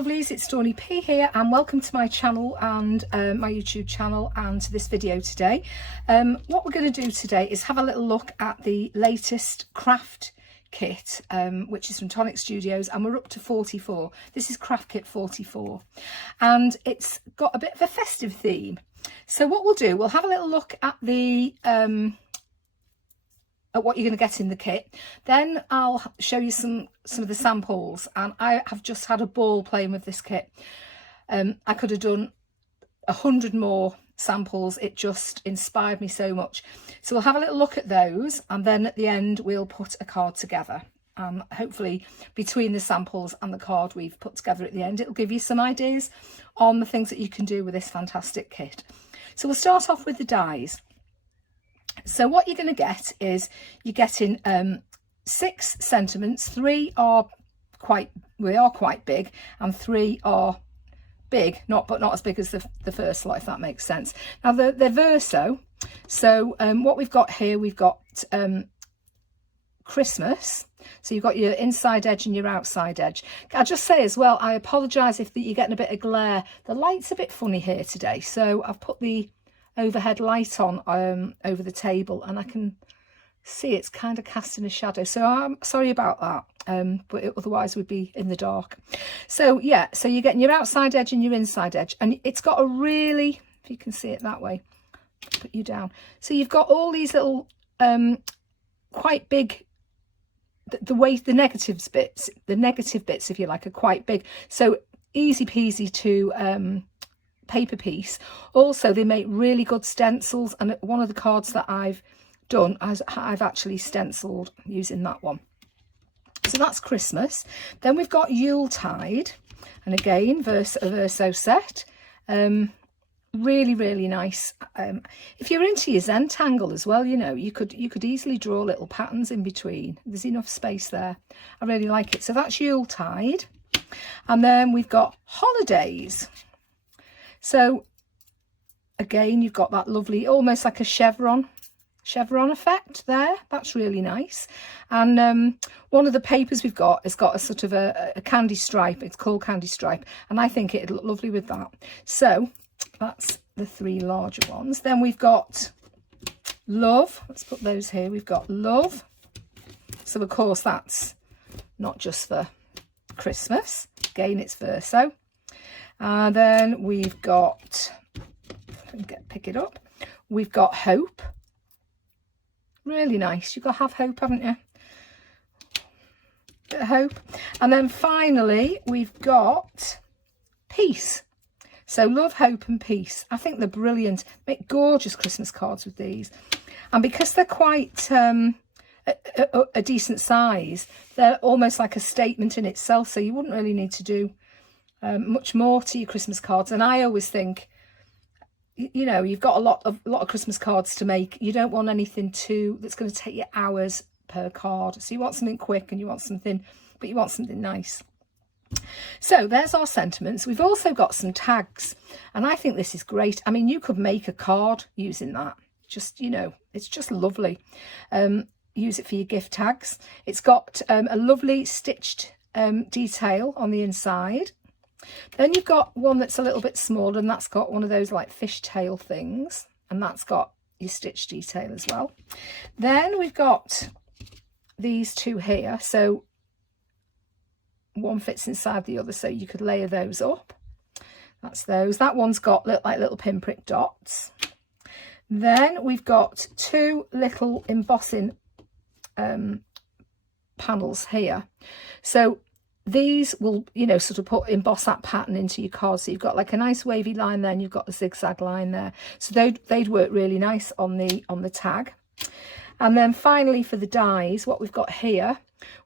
lovelies, it's Tony P here and welcome to my channel and my YouTube channel and to this video today. What we're going to do today is have a little look at the latest craft kit, which is from Tonic Studios, and we're up to 44. This is craft kit 44 and it's got a bit of a festive theme. So what we'll do, we'll have a little look at the at what you're going to get in the kit. Then I'll show you some of the samples, and I have just had a ball playing with this kit. I could have done 100 more samples. It just inspired me so much. So we'll have a little look at those, and then at the end we'll put a card together. Hopefully between the samples and the card we've put together at the end, it'll give you some ideas on the things that you can do with this fantastic kit. So we'll start off with the dies. So what you're going to get is you're getting 6 sentiments. 3 are quite big, and 3 are big, but not as big as the first lot, if that makes sense. Now they're verso. So what we've got here, we've got Christmas. So you've got your inside edge and your outside edge. I'll just say as well, I apologise if you're getting a bit of glare. The light's a bit funny here today, so I've put the overhead light on over the table, and I can see it's kind of casting a shadow, so I'm sorry about that, but otherwise we'd be in the dark. So yeah, so you're getting your outside edge and your inside edge, and it's got a really, if you can see it that way, put you down, so you've got all these little quite big, the negative bits, if you like, are quite big, so easy peasy to paper piece. Also, they make really good stencils, and one of the cards that I've done, I've actually stenciled using that one. So that's Christmas. Then we've got Yuletide, and again a verso set. Really nice. If you're into your Zentangle as well, you know, you could easily draw little patterns in between. There's enough space there. I really like it. So that's Yuletide. And then we've got Holidays. So again, you've got that lovely, almost like a chevron effect there. That's really nice. And one of the papers we've got has got a sort of a candy stripe. It's called Candy Stripe, and I think it'd look lovely with that. So that's the 3 larger ones. Then we've got Love. Let's put those here. We've got Love. So of course that's not just for Christmas. Again, it's verso. And then we've got, if I can pick it up, we've got Hope. Really nice. You've got to have hope, haven't you? Bit of hope. And then finally, we've got Peace. So Love, Hope and Peace. I think they're brilliant. Make gorgeous Christmas cards with these. And because they're quite a decent size, they're almost like a statement in itself. So you wouldn't really need to do much more to your Christmas cards. And I always think, you know, you've got a lot of Christmas cards to make. You don't want anything that's going to take you hours per card. So you want something quick, and you want something nice. So there's our sentiments. We've also got some tags, and I think this is great. I mean, you could make a card using that. Just, you know, it's just lovely. Use it for your gift tags. It's got a lovely stitched detail on the inside. Then you've got one that's a little bit smaller, and that's got one of those like fishtail things, and that's got your stitch detail as well. Then we've got these 2 here, so one fits inside the other, so you could layer those up. That's those. That one's got like little pinprick dots. Then we've got 2 little embossing panels here, so these will, you know, sort of emboss that pattern into your card. So you've got like a nice wavy line there, and you've got a zigzag line there. So they'd work really nice on the tag. And then finally for the dies, what we've got here,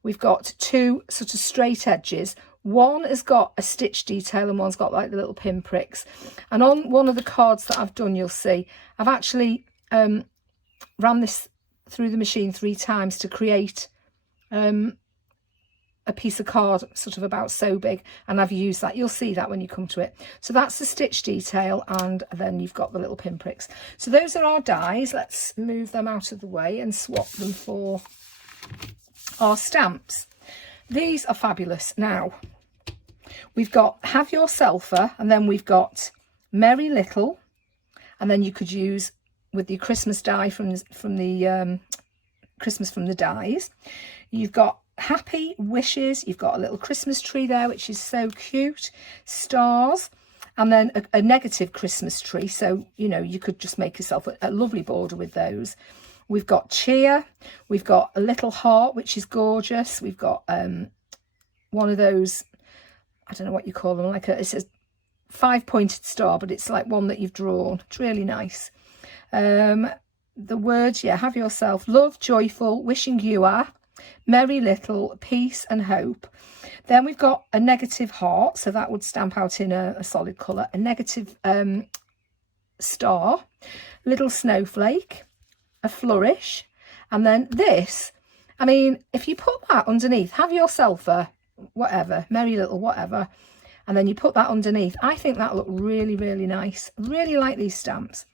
we've got 2 sort of straight edges. One has got a stitch detail, and one's got like the little pin pricks. And on one of the cards that I've done, you'll see I've actually ran this through the machine 3 times to create a piece of card sort of about so big, and I've used that. You'll see that when you come to it. So that's the stitch detail, and then you've got the little pinpricks. So those are our dies. Let's move them out of the way and swap them for our stamps. These are fabulous. Now We've got Have Yourselfer, and then we've got Merry Little, and then you could use with your Christmas die from the Christmas from the dies. You've got Happy Wishes, you've got a little Christmas tree there, which is so cute, stars, and then a negative Christmas tree, so you know, you could just make yourself a lovely border with those. We've got cheer, we've got a little heart, which is gorgeous. We've got one of those, I don't know what you call them, like it's a 5-pointed star, but it's like one that you've drawn. It's really nice. The words, yeah, have yourself, love, joyful, wishing you are, merry little, peace and hope. Then we've got a negative heart, so that would stamp out in a solid colour. A negative star, little snowflake, a flourish, and then this, I mean, if you put that underneath, have yourself a whatever, merry little whatever, and then you put that underneath, I think that looked really, really nice. Really like these stamps.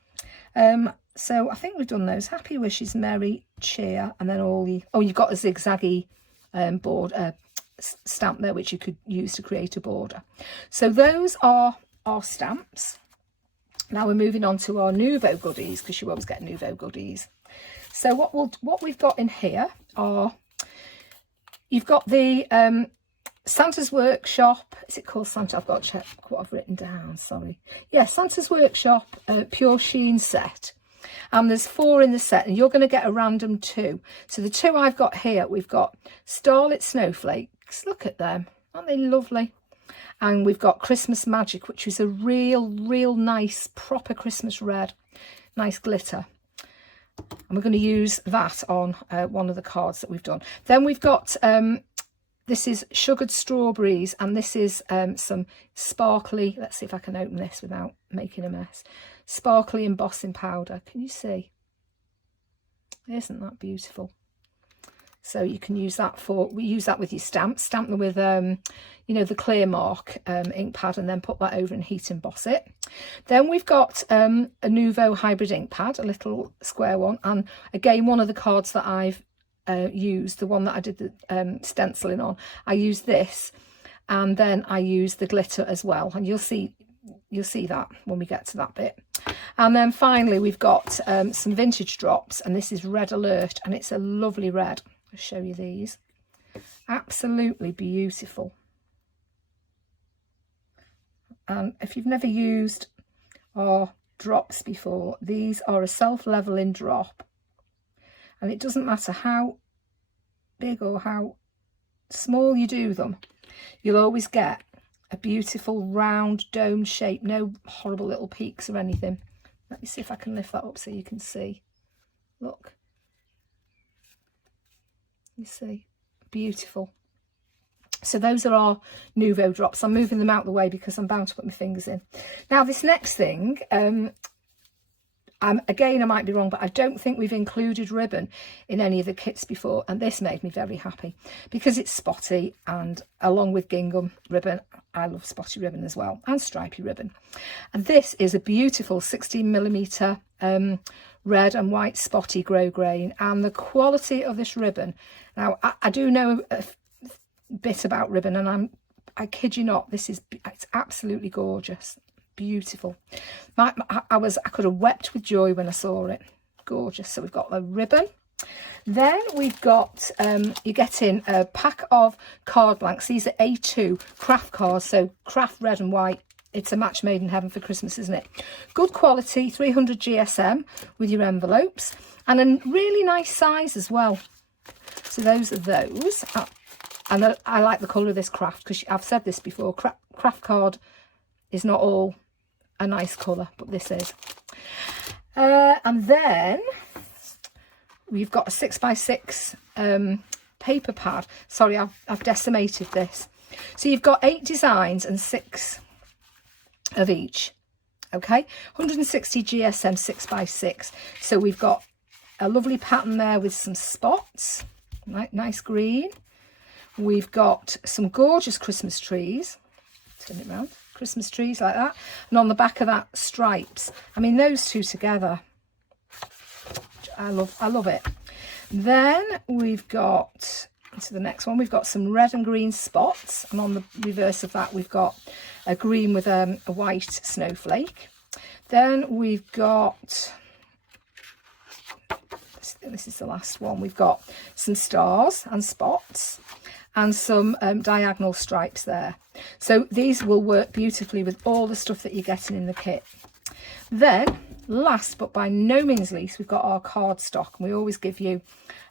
So I think we've done those. Happy wishes, merry, cheer, and then all the, oh, you've got a zigzaggy board stamp there, which you could use to create a border. So those are our stamps. Now we're moving on to our Nouveau goodies, because you always get Nouveau goodies. So what we've got in here are, you've got the Santa's Workshop. Is it called Santa? I've got to check what I've written down, sorry. Yeah, Santa's Workshop Pure Sheen set. And there's 4 in the set, and you're going to get a random 2. So the 2 I've got here, we've got Starlit Snowflakes. Look at them. Aren't they lovely? And we've got Christmas Magic, which is a real nice, proper Christmas red. Nice glitter. And we're going to use that on one of the cards that we've done. Then we've got, this is Sugared Strawberries, and this is some sparkly, let's see if I can open this without making a mess. Sparkly embossing powder. Can you see? Isn't that beautiful? So you can use that we use that with your stamps. Stamp them with, you know, the clear mark ink pad, and then put that over and heat emboss it. Then we've got a Nouveau hybrid ink pad, a little square one. And again, one of the cards that I've used, the one that I did the stenciling on, I used this, and then I used the glitter as well. And you'll see that when we get to that bit. And then finally we've got some vintage drops, and this is Red Alert, and it's a lovely red. I'll show you these. Absolutely beautiful. And if you've never used our drops before, these are a self-leveling drop, and it doesn't matter how big or how small you do them, you'll always get a beautiful round dome shape, no horrible little peaks or anything. Let me see if I can lift that up so you can see. Look, you see, beautiful. So those are our Nouveau drops. I'm moving them out of the way because I'm bound to put my fingers in. Now this next thing, again, I might be wrong, but I don't think we've included ribbon in any of the kits before, and this made me very happy because it's spotty, and along with gingham ribbon, I love spotty ribbon as well, and stripy ribbon. And this is a beautiful 16mm red and white spotty grosgrain, and the quality of this ribbon. Now I do know a bit about ribbon, and I kid you not, it's absolutely gorgeous. Beautiful. I could have wept with joy when I saw it. Gorgeous. So we've got the ribbon. Then we've got, you're getting a pack of card blanks. These are A2 craft cards, so craft red and white. It's a match made in heaven for Christmas, isn't it? Good quality, 300 GSM with your envelopes, and a really nice size as well. So those are those. And I like the colour of this craft, because I've said this before, craft card is not all a nice colour, but this is. And then we've got a 6x6 paper pad. Sorry, I've decimated this. So you've got 8 designs and 6 of each. Okay, 160 GSM 6x6. So we've got a lovely pattern there with some spots, nice green. We've got some gorgeous Christmas trees. Turn it round. Christmas trees like that, and on the back of that, stripes. I mean, those two together, I love it. Then we've got to the next one. We've got some red and green spots, and on the reverse of that we've got a green with a white snowflake. Then we've got, this is the last one, we've got some stars and spots and some diagonal stripes there. So these will work beautifully with all the stuff that you're getting in the kit. Then last but by no means least, we've got our cardstock, and we always give you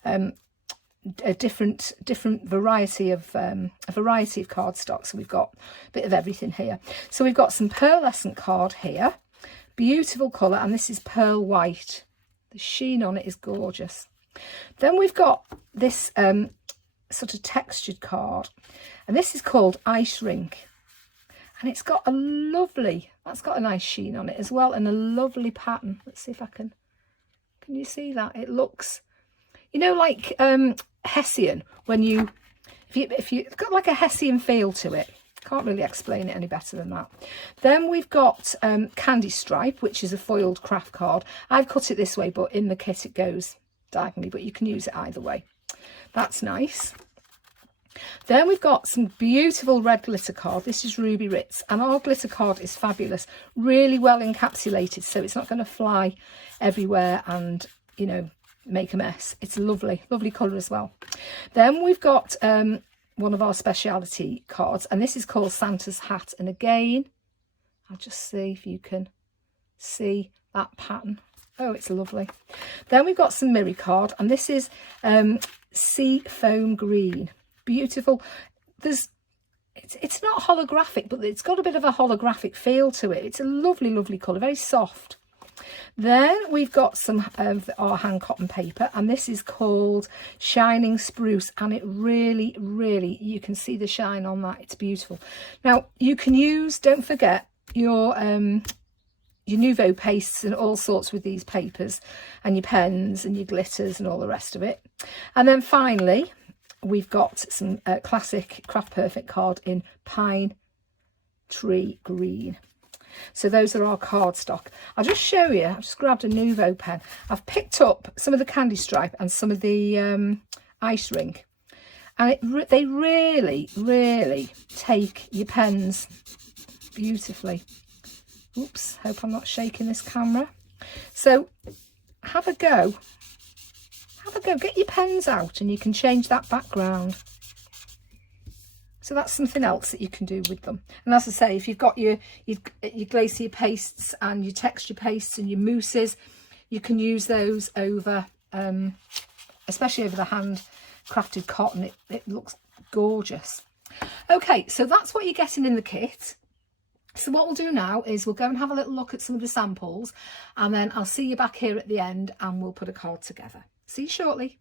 a different variety of cardstock. So we've got a bit of everything here. So we've got some pearlescent card here, beautiful colour, and this is pearl white. The sheen on it is gorgeous. Then we've got this sort of textured card, and this is called Ice Rink, and it's got a lovely, that's got a nice sheen on it as well, and a lovely pattern. Let's see if I can you see that? It looks, you know, like Hessian, when if you got like a Hessian feel to it. Can't really explain it any better than that. Then we've got Candy Stripe, which is a foiled craft card. I've cut it this way, but in the kit it goes diagonally, but you can use it either way. That's nice. Then we've got some beautiful red glitter card. This is Ruby Ritz, and our glitter card is fabulous, really well encapsulated, so it's not going to fly everywhere and, you know, make a mess. It's a lovely colour as well. Then we've got one of our speciality cards, and this is called Santa's Hat, and again, I'll just see if you can see that pattern. Oh, it's lovely. Then we've got some Mirri card, and this is sea foam green. Beautiful. It's not holographic, but it's got a bit of a holographic feel to it. It's a lovely colour, very soft. Then we've got some of our hand cotton paper, and this is called Shining Spruce, and it really, you can see the shine on that. It's beautiful. Now you can use, don't forget, your Nouveau pastes and all sorts with these papers, and your pens and your glitters and all the rest of it. And then finally we've got some classic Craft Perfect card in Pine Tree Green. So those are our cardstock. I'll just show you. I've just grabbed a Nouveau pen. I've picked up some of the Candy Stripe and some of the Ice Rink, and they really take your pens beautifully. Oops, hope I'm not shaking this camera. So have a go. Get your pens out, and you can change that background. So that's something else that you can do with them. And as I say, if you've got your glacier pastes and your texture pastes and your mousses, you can use those over, especially over the hand crafted cotton. It looks gorgeous. Okay, so that's what you're getting in the kit. So what we'll do now is we'll go and have a little look at some of the samples, and then I'll see you back here at the end and we'll put a card together. See you shortly.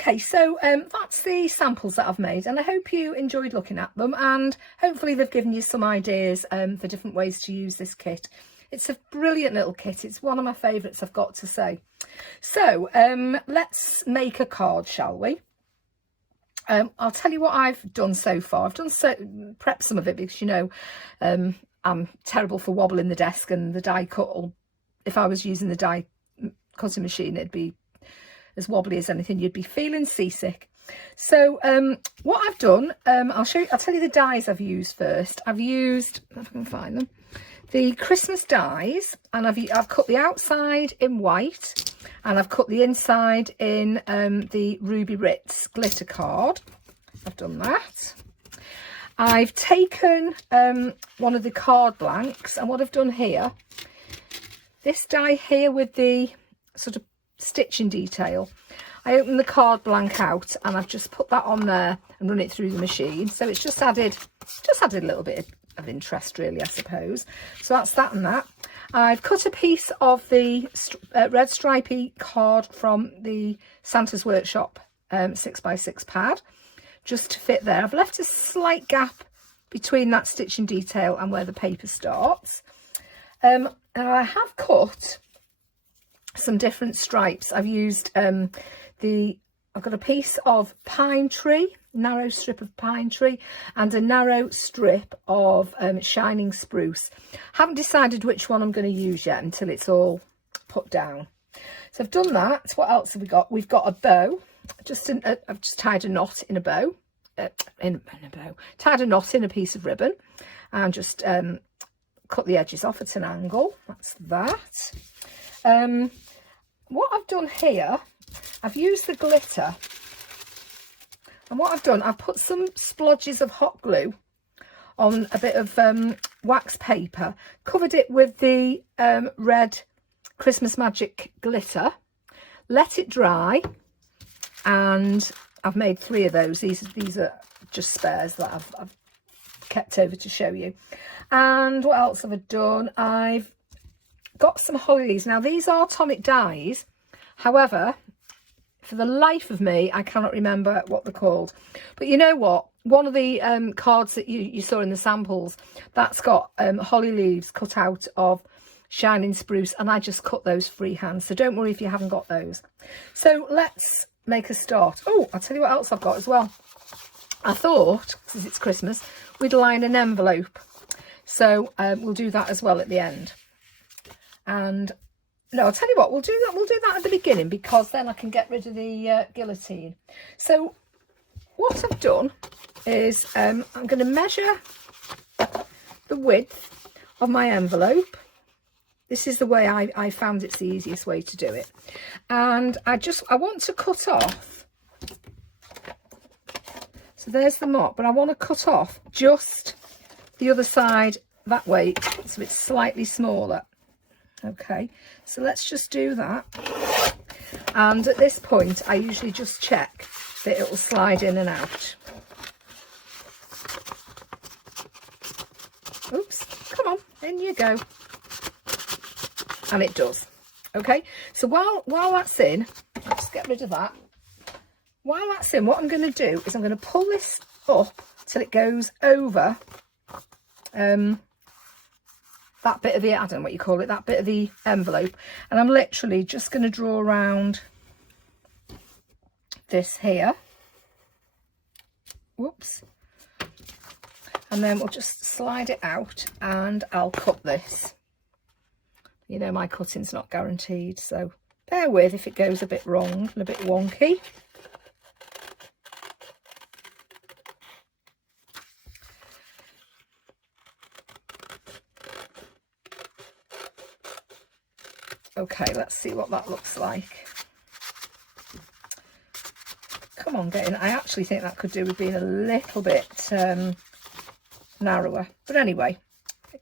Okay, so that's the samples that I've made, and I hope you enjoyed looking at them, and hopefully they've given you some ideas for different ways to use this kit. It's a brilliant little kit. It's one of my favourites, I've got to say. So let's make a card, shall we? I'll tell you what I've done so far. I've prepped some of it because, you know, I'm terrible for wobbling the desk, and the die cut will, if I was using the die cutting machine, it'd be as wobbly as anything. You'd be feeling seasick. So what I've done, I'll tell you the dies I've used first. I've used, if I can find them, the Christmas dies, and I've cut the outside in white, and I've cut the inside in the Ruby Ritz glitter card. I've done that. I've taken one of the card blanks, and what I've done here, this die here with the sort of stitching detail, I opened the card blank out and I've just put that on there and run it through the machine. So it's just added a little bit of interest, really, I suppose. So that's that and that. I've cut a piece of the red stripy card from the Santa's Workshop 6x6 pad, just to fit there. I've left a slight gap between that stitching detail and where the paper starts. And I have cut some different stripes. I've used I've got a piece of pine tree, narrow strip of pine tree, and a narrow strip of shining spruce. Haven't decided which one I'm going to use yet until it's all put down. So I've done that. What else have we got? We've got a bow. I've just tied a knot in a bow. Tied a knot in a piece of ribbon, and just cut the edges off at an angle. That's that. What I've done here, I've used the glitter, and what I've done, I've put some splodges of hot glue on a bit of wax paper, covered it with the red Christmas Magic glitter, let it dry, and I've made 3 of those. These are just spares that I've kept over to show you. And what else have I done? I've got some holly leaves. Now, these are Tonic dies. However, for the life of me, I cannot remember what they're called. But you know what? One of the cards that you saw in the samples, that's got holly leaves cut out of shining spruce, and I just cut those freehand. So don't worry if you haven't got those. So let's make a start. Oh, I'll tell you what else I've got as well. I thought, because it's Christmas, we'd line an envelope. So we'll do that as well at the end. And no, I'll tell you what, we'll do that at the beginning, because then I can get rid of the guillotine. So what I've done is I'm going to measure the width of my envelope. This is the way I found it's the easiest way to do it. And I want to cut off, so there's the mark, but I want to cut off just the other side that way, so it's slightly smaller. Okay, so let's just do that. And at this point, I usually just check that it will slide in and out. Oops, come on, in you go. And it does. Okay, so while that's in, let's get rid of that. While that's in, what I'm going to do is I'm going to pull this up till it goes over that bit of the, I don't know what you call it, that bit of the envelope, and I'm literally just going to draw around this here. Whoops. And then we'll just slide it out, and I'll cut this. You know, my cutting's not guaranteed, so bear with if it goes a bit wrong and a bit wonky. Okay, let's see what that looks like. Come on, get in. I actually think that could do with being a little bit narrower. But anyway,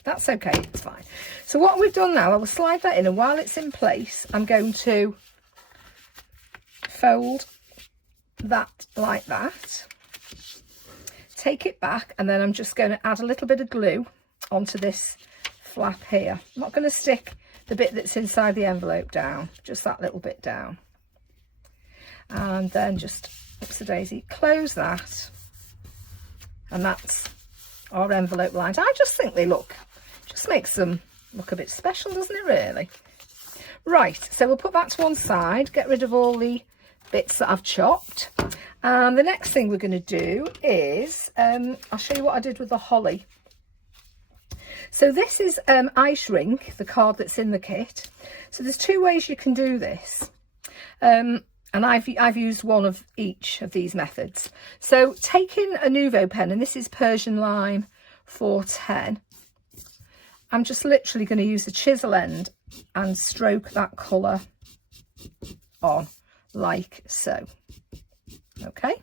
that's okay, it's fine. So what we've done now, I will slide that in, and while it's in place, I'm going to fold that like that. Take it back, and then I'm just going to add a little bit of glue onto this flap here. I'm not going to stick the bit that's inside the envelope down, just that little bit down. And then just, oops-a-daisy, close that. And that's our envelope lines. I just think they just makes them look a bit special, doesn't it, really? Right, so we'll put that to one side, get rid of all the bits that I've chopped. And the next thing we're going to do is, I'll show you what I did with the holly. So this is Ice Rink, the card that's in the kit. So there's two ways you can do this. And I've used one of each of these methods. So taking a Nuvo pen, and this is Persian Lime 410, I'm just literally going to use the chisel end and stroke that colour on like so. Okay.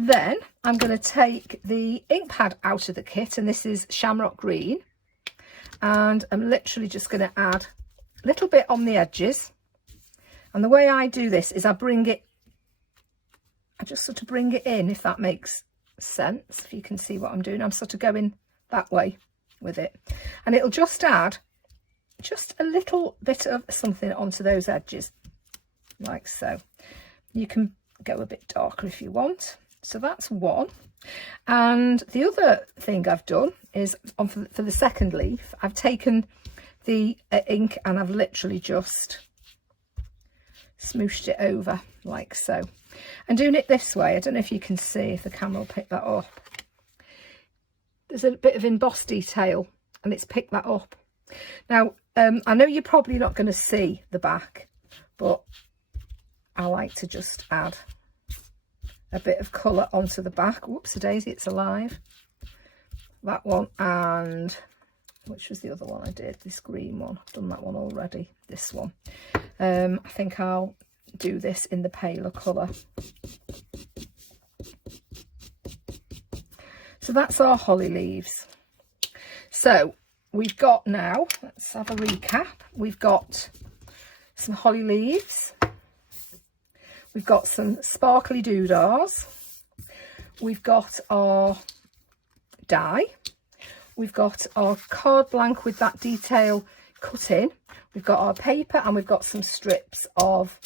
Then I'm going to take the ink pad out of the kit, and this is Shamrock Green, and I'm literally just going to add a little bit on the edges. And the way I do this is I just sort of bring it in, if that makes sense, if you can see what I'm doing. I'm sort of going that way with it, and it'll just add just a little bit of something onto those edges like so. You can go a bit darker if you want. So that's one. And the other thing I've done is for the second leaf, I've taken the ink and I've literally just smooshed it over like so. And doing it this way, I don't know if you can see, if the camera will pick that up. There's a bit of embossed detail and it's picked that up. Now, I know you're probably not going to see the back, but I like to just add a bit of colour onto the back. Whoops-a-daisy, it's alive. That one, and which was the other one I did? This green one. I've done that one already. This one. I think I'll do this in the paler colour. So that's our holly leaves. So we've got now, let's have a recap. We've got some holly leaves. We've got some sparkly doodahs. We've got our die. We've got our card blank with that detail cut in. We've got our paper, and we've got some strips of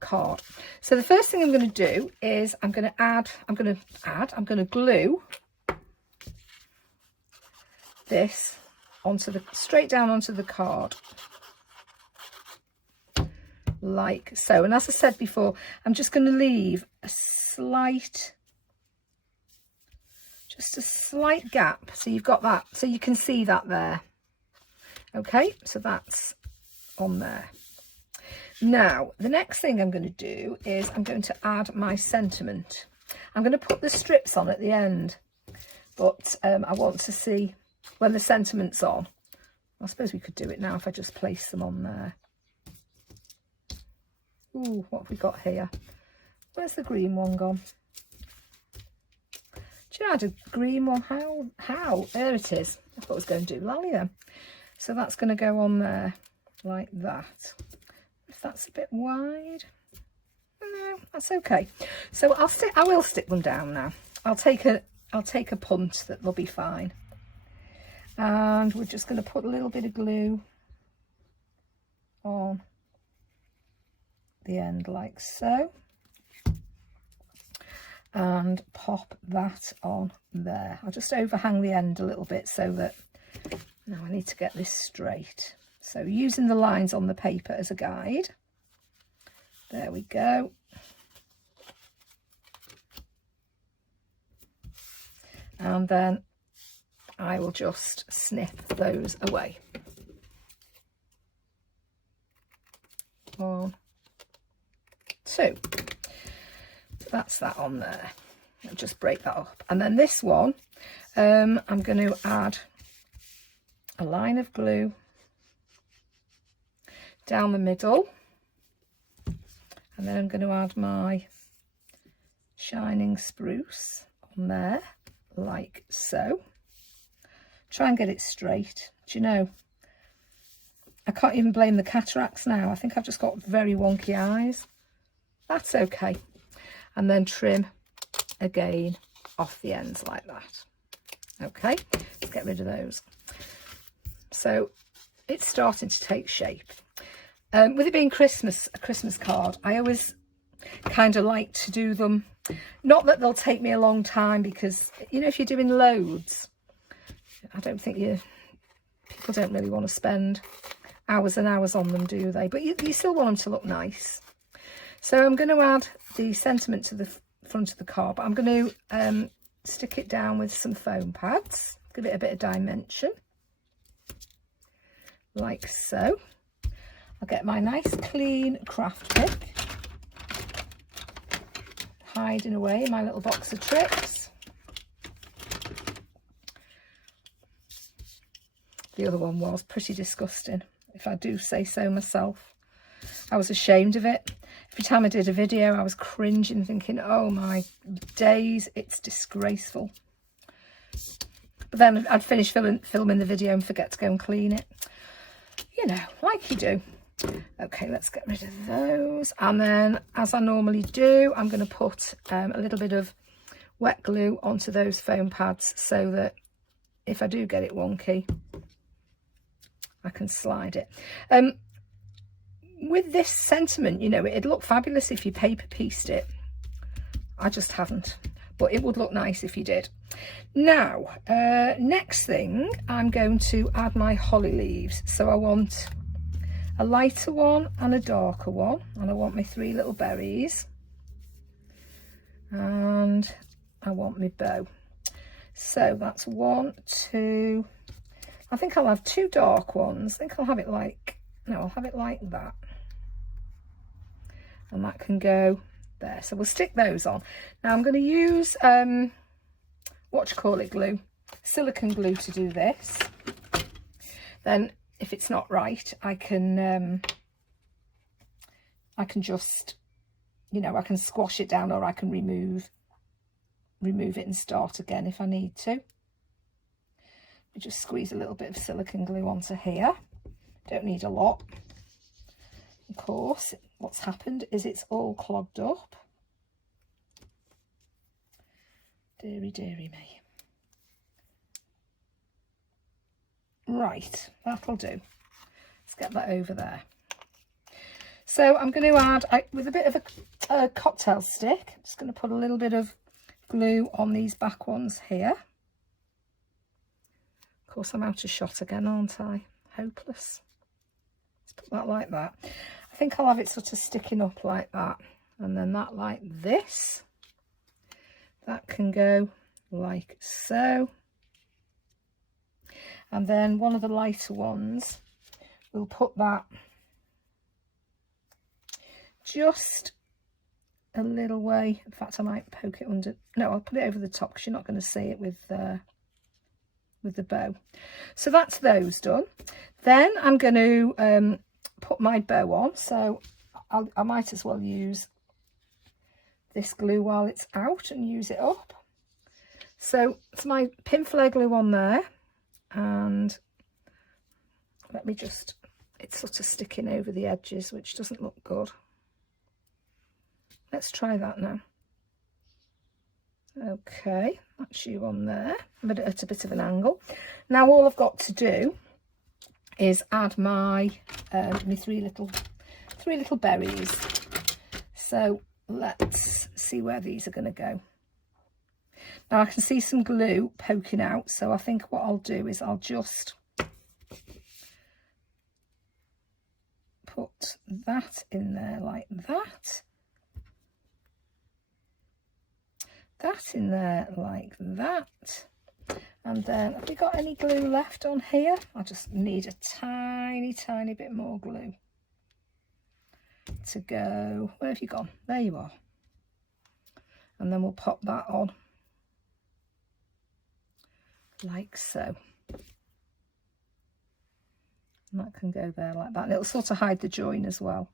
card. So the first thing I'm going to do is I'm going to glue this straight down onto the card. Like so. And as I said before, I'm just going to leave just a slight gap, so you've got that, so you can see that there. Okay, so that's on there. Now the next thing I'm going to do is I'm going to add my sentiment. I'm going to put the strips on at the end, but I want to see when the sentiment's on. I suppose we could do it now if I just place them on there. Ooh, what have we got here? Where's the green one gone? Do you know I had a green one? How? There it is. I thought I was going to do lally then. So that's going to go on there like that. If that's a bit wide. No, that's okay. So I will stick them down now. I'll take a punt that they'll be fine. And we're just going to put a little bit of glue on the end like so, and pop that on there. I'll just overhang the end a little bit so that, now I need to get this straight. So using the lines on the paper as a guide. There we go. And then I will just snip those away. 1, 2. That's that on there. I'll just break that up. And then this one, I'm going to add a line of glue down the middle, and then I'm going to add my shining spruce on there like so. Try and get it straight. Do you know, I can't even blame the cataracts now. I think I've just got very wonky eyes. That's okay. And then trim again off the ends like that. Okay, let's get rid of those. So it's starting to take shape. With it being Christmas, a Christmas card, I always kind of like to do them. Not that they'll take me a long time, because, you know, if you're doing loads, I don't think people don't really want to spend hours and hours on them, do they? But you still want them to look nice. So I'm going to add the sentiment to the front of the card, but I'm going to stick it down with some foam pads, give it a bit of dimension. like so. I'll get my nice clean craft pick, hiding away my little box of tricks. The other one was pretty disgusting, if I do say so myself. I was ashamed of it. Every time I did a video, I was cringing, thinking, oh my days, it's disgraceful. But then I'd finish filming the video and forget to go and clean it. You know, like you do. Okay, let's get rid of those. And then, as I normally do, I'm going to put a little bit of wet glue onto those foam pads so that if I do get it wonky, I can slide it. With this sentiment, you know, it'd look fabulous if you paper pieced it. I just haven't, but it would look nice if you did. Now, next thing, I'm going to add my holly leaves. So I want a lighter one and a darker one, and I want my 3 little berries, and I want my bow. So that's 1, 2, I think I'll have 2 dark ones. I think I'll have it like, no, I'll have it like that. And that can go there. So we'll stick those on. Now I'm going to use, what you call it, glue, silicone glue to do this. Then if it's not right, I can just, you know, I can squash it down, or I can remove it and start again if I need to. I just squeeze a little bit of silicone glue onto here. Don't need a lot. Of course, what's happened is it's all clogged up. Deary, deary me. Right, that'll do. Let's get that over there. So I'm going to add, with a bit of a cocktail stick, I'm just going to put a little bit of glue on these back ones here. Of course, I'm out of shot again, aren't I? Hopeless. Let's put that like that. I think I'll have it sort of sticking up like that, and then that like this. That can go like so. And then one of the lighter ones, we'll put that just a little way. In fact, I might poke it under. No, I'll put it over the top because you're not going to see it with the bow. So that's those done. Then I'm going to put my bow on. So I might as well use this glue while it's out and use it up. So it's my pin flare glue on there, and let me just, it's sort of sticking over the edges, which doesn't look good. Let's try that now. Okay, that's you on there, but at a bit of an angle. Now all I've got to do is add my my three little berries. So let's see where these are going to go. Now I can see some glue poking out, so I think what I'll do is I'll just put that in there like that. That in there like that. And then, have we got any glue left on here? I just need a tiny bit more glue to go. Where have you gone? There you are. And then we'll pop that on like so. And that can go there like that. And it'll sort of hide the join as well.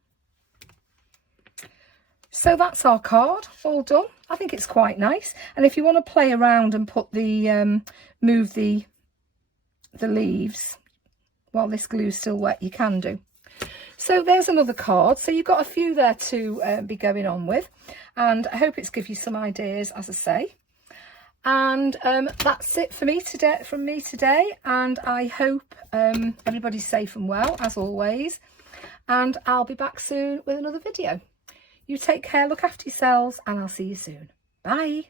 So that's our card all done. I think it's quite nice. And if you want to play around and put the move the leaves while this glue's still wet, you can do. So there's another card. So you've got a few there to be going on with, and I hope it's give you some ideas, as I say. And that's it for me today, from me today. And I hope everybody's safe and well, as always. And I'll be back soon with another video. You take care, look after yourselves, and I'll see you soon. Bye.